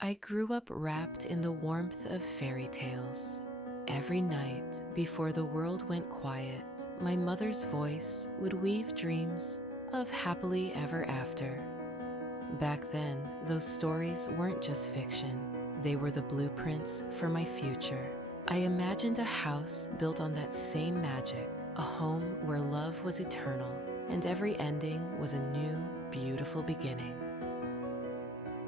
I grew up wrapped in the warmth of fairy tales. Every night, before the world went quiet, my mother's voice would weave dreams of happily ever after. Back then, those stories weren't just fiction. They were the blueprints for my future. I imagined a house built on that same magic, a home where love was eternal, and every ending was a new, beautiful beginning.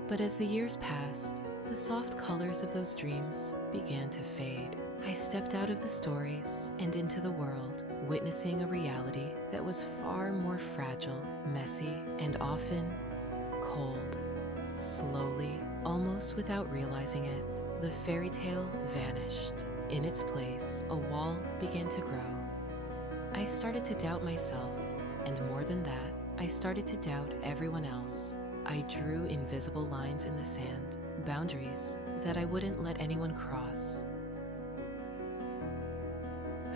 But as the years passed, the soft colors of those dreams began to fade. I stepped out of the stories and into the world, witnessing a reality that was far more fragile, messy, and often cold. Slowly, almost without realizing it, the fairy tale vanished. In its place, a wall began to grow. I started to doubt myself, and more than that, I started to doubt everyone else. I drew invisible lines in the sand, boundaries that I wouldn't let anyone cross.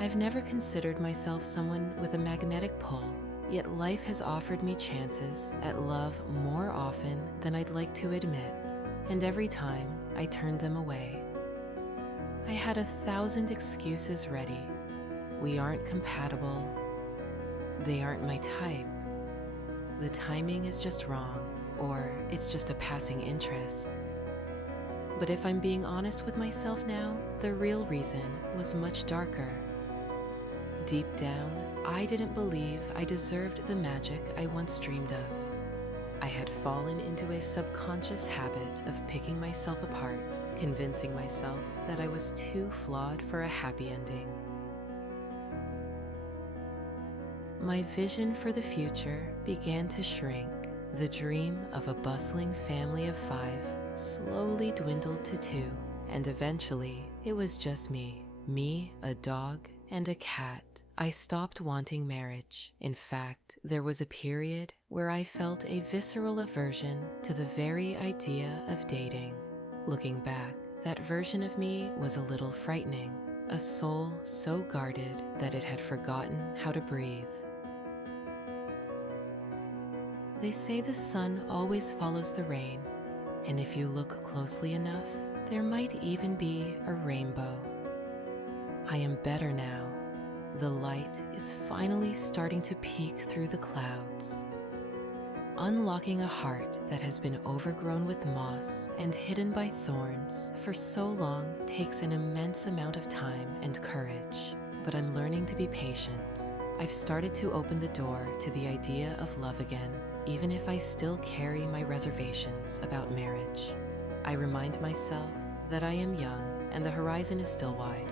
I've never considered myself someone with a magnetic pull, yet life has offered me chances at love more often than I'd like to admit, and every time I turned them away. I had 1,000 excuses ready. We aren't compatible. They aren't my type. The timing is just wrong, or it's just a passing interest. But if I'm being honest with myself now, the real reason was much darker. Deep down, I didn't believe I deserved the magic I once dreamed of. I had fallen into a subconscious habit of picking myself apart, convincing myself that I was too flawed for a happy ending. My vision for the future began to shrink. The dream of a bustling family of 5 slowly dwindled to 2, and eventually it was just me, a dog, and a cat. I stopped wanting marriage. In fact, there was a period where I felt a visceral aversion to the very idea of dating. Looking back, that version of me was a little frightening, a soul so guarded that it had forgotten how to breathe. They say the sun always follows the rain, and if you look closely enough, there might even be a rainbow. I am better now. The light is finally starting to peek through the clouds. Unlocking a heart that has been overgrown with moss and hidden by thorns for so long takes an immense amount of time and courage, but I'm learning to be patient. I've started to open the door to the idea of love again, even if I still carry my reservations about marriage. I remind myself that I am young and the horizon is still wide.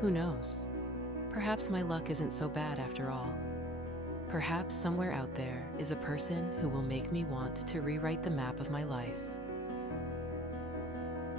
Who knows? Perhaps my luck isn't so bad after all. Perhaps somewhere out there is a person who will make me want to rewrite the map of my life.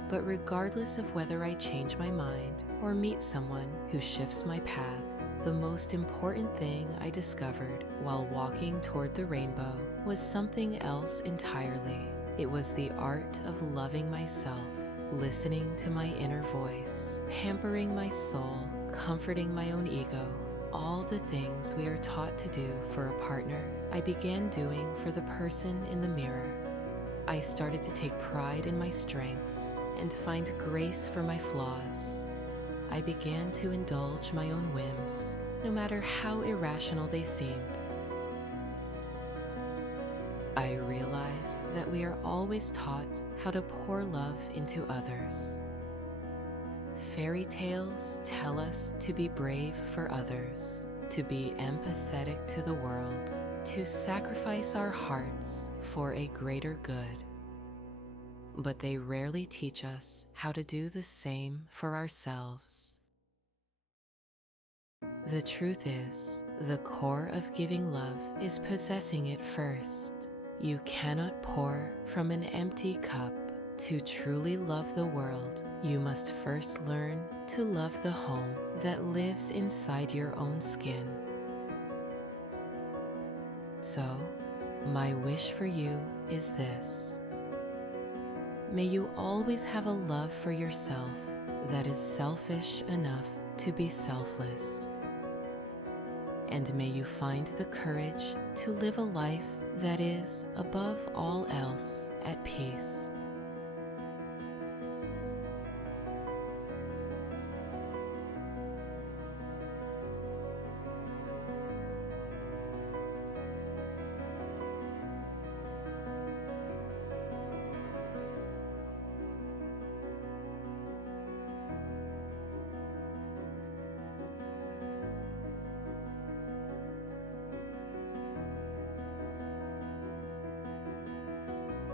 But regardless of whether I change my mind or meet someone who shifts my path, the most important thing I discovered while walking toward the rainbow was something else entirely. It was the art of loving myself, listening to my inner voice, pampering my soul, comforting my own ego. All the things we are taught to do for a partner, I began doing for the person in the mirror. I started to take pride in my strengths and find grace for my flaws. I began to indulge my own whims, no matter how irrational they seemed. I realized that we are always taught how to pour love into others. Fairy tales tell us to be brave for others, to be empathetic to the world, to sacrifice our hearts for a greater good. But they rarely teach us how to do the same for ourselves. The truth is, the core of giving love is possessing it first. You cannot pour from an empty cup. To truly love the world, you must first learn to love the home that lives inside your own skin. So, my wish for you is this. May you always have a love for yourself that is selfish enough to be selfless. And may you find the courage to live a life that is, above all else, at peace.